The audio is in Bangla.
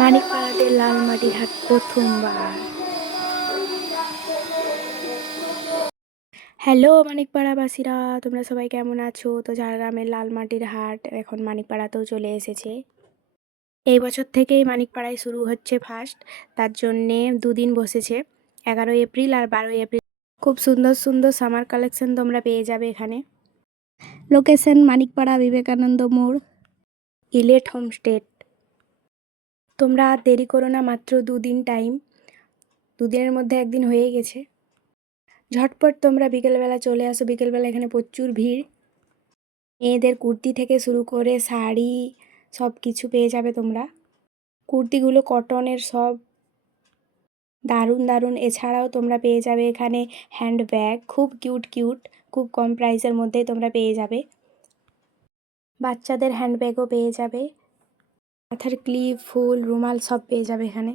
মানিকপাড়াতে লাল মাটির হাট প্রথমবার। হ্যালো মানিকপাড়াবাসীরা, তোমরা সবাই কেমন আছো? তো ঝাড়গ্রামের লাল মাটির হাট এখন মানিকপাড়াতেও চলে এসেছে। এই বছর থেকেই মানিকপাড়ায় শুরু হচ্ছে ফার্স্ট, তার জন্যে দুদিন বসেছে, 11 এপ্রিল আর 12 এপ্রিল। খুব সুন্দর সুন্দর সামার কালেকশন তোমরা পেয়ে যাবে এখানে। লোকেশন মানিকপাড়া বিবেকানন্দ মোড়, ইলেট হোমস্টে। তোমরা আর দেরি করো না, মাত্র দুদিন টাইম, দুদিনের মধ্যে একদিন হয়ে গেছে। ঝটপট তোমরা বিকেলবেলা চলে আসো, বিকেলবেলা এখানে প্রচুর ভিড়। মেয়েদের কুর্তি থেকে শুরু করে শাড়ি সব কিছু পেয়ে যাবে তোমরা। কুর্তিগুলো কটনের, সব দারুণ দারুণ। এছাড়াও তোমরা পেয়ে যাবে এখানে হ্যান্ডব্যাগ, খুব কিউট কিউট, খুব কম প্রাইসের মধ্যেই তোমরা পেয়ে যাবে। বাচ্চাদের হ্যান্ডব্যাগও পেয়ে যাবে, মাথার ক্লিপ, ফুল, রুমাল সব পেয়ে যাবে এখানে।